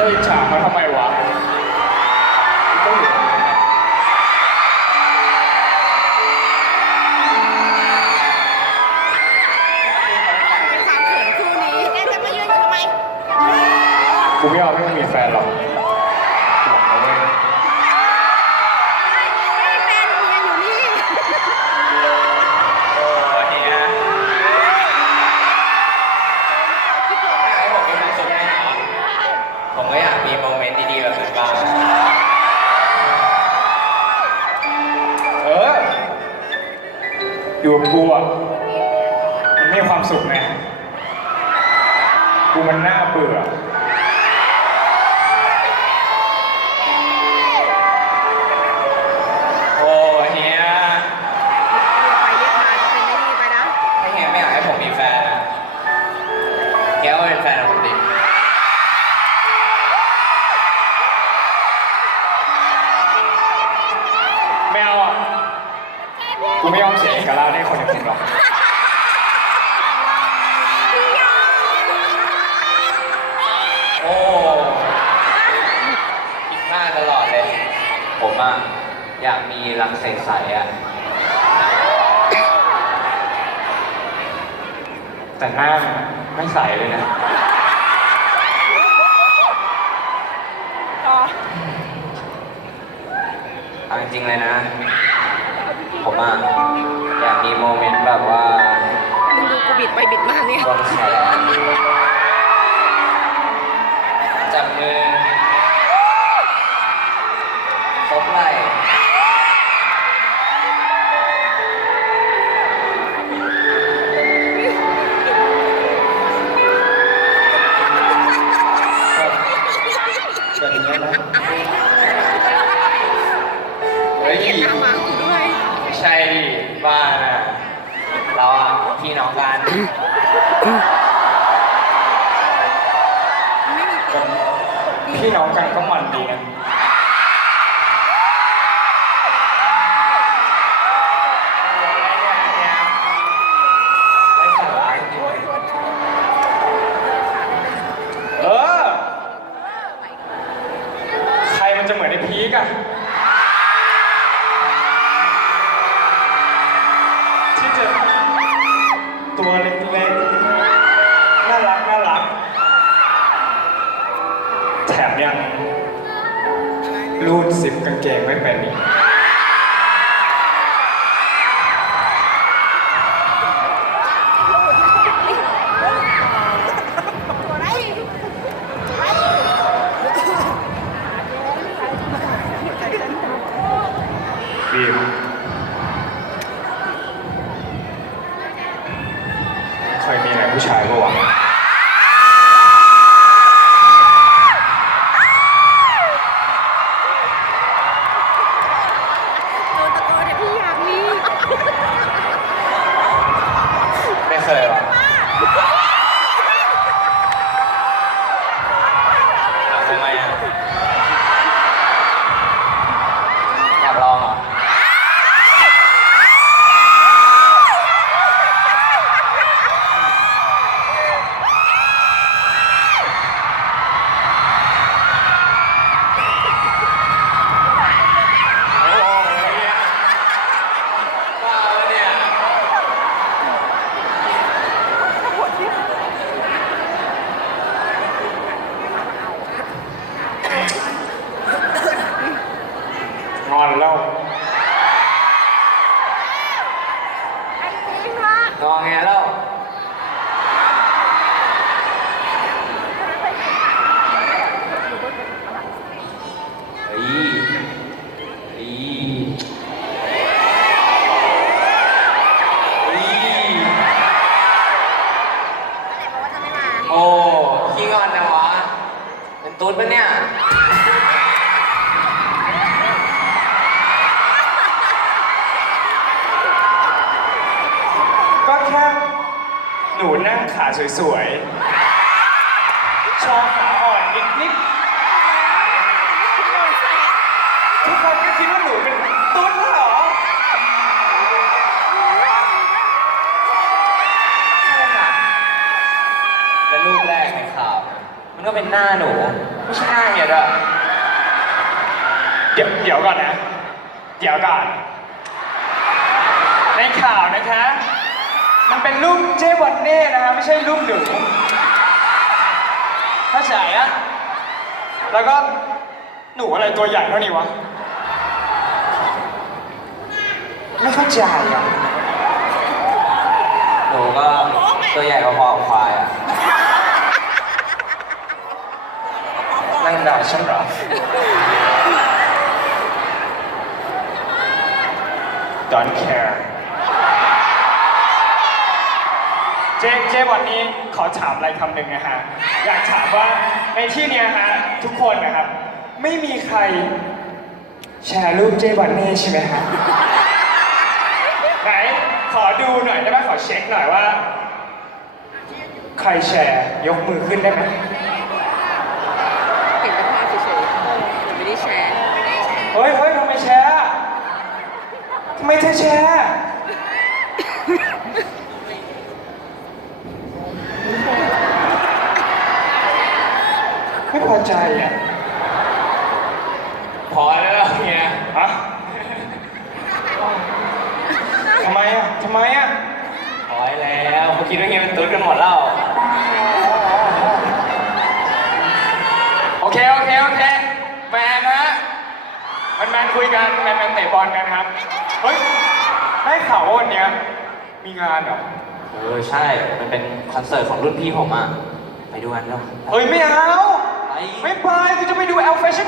จะอิจฉาเขาทำไมวะก็อยู่ตรงนั้นนะเป็นความเขินคู่นี้แกจะมายืนอยู่ทำไม กูไม่ยอมให้มึงมีแฟนหรอกบอก มันไม่มีความสุขไงกูมันน่าเบื่อ ไม่ยอมเสียเอกลักษณ์ให้คนอย่างมึงหรอกโอ้คิดมากตลอดเลย ผมอะ อยากมีรักใสๆอะ แต่หน้าไม่ใสเลยนะ เอาจริงๆเลยนะ ผมอะ อยากมีโมเมนต์แบบว่ามึงดูกูบิดไปบิดมาเนี่ย วางแขน ไม่มีตัวพี่น้องกันก็มันดีนะไม่สาระจริงเออ ใครมันจะเหมือนไอ้พีกอะที่จะตัวเล็ก แกงเกงไม่เป็นอีก งอแงแล้ว หนูนั่งขาสวยๆ ชอขาอ่อนนิดนิดๆ ทุกคนก็คิดว่าหนูเป็นตุ๊ดแล้วเหรอ ใช่ค่ะ แล้วรูปแรกในข่าว มันก็ก็เป็นหน้าหนู ไม่ใช่หน้าเห็ดอะเดี๋ยวเดี๋ยวก่อนนะ เดี๋ยวก่อน ในข่าวนะคะ มันเป็นรูปเจ๊วันเน่นะฮะไม่ใช่รูปหนูเข้าใจอะแล้วก็หนูอะไรตัวใหญ่เท่านี้วะ ไม่เข้าใจอะ หนูก็ตัวใหญ่พอๆกับควายอะ นั่งด่าฉันเหรอ Don't care เจ๊เจ๊วันนี้ขอถามอะไรคำหนึ่งนะฮะ อยากถามว่าในที่เนี้ยฮะทุกคนนะครับ ไม่มีใครแชร์รูปเจ๊วันนี่ใช่ไหมฮะ ไหนขอดูหน่อยได้ไหมขอเช็คหน่อยว่า ใครแชร์ยกมือขึ้นได้ไหมเห็นแต่ภาพเฉยๆแต่ไม่ได้แชร์ เฮ้ยเฮ้ยทำไมแชร์อะทำไมเธอแชร์ ไม่พอ ใจอะพอแล้วเฮียฮะทำไมอะทำไมอะพอแล้วเมื่อกี้เฮียมันตุ้ดกันหมดแล้ว โอเค โอเค โอเค แมนนะแมนแมนคุยกันแมนแมนเตะบอลกันครับ เฮ้ย ได้ข่าวว่าวันเนี้ยมีงานเหรอ เออ ใช่ มันเป็นคอนเสิร์ตของรุ่นพี่ผมอะ ไปดูกันเนาะเฮ้ย ไม่เอา ไปไม่ไปกูจะไปดูเอลเฟช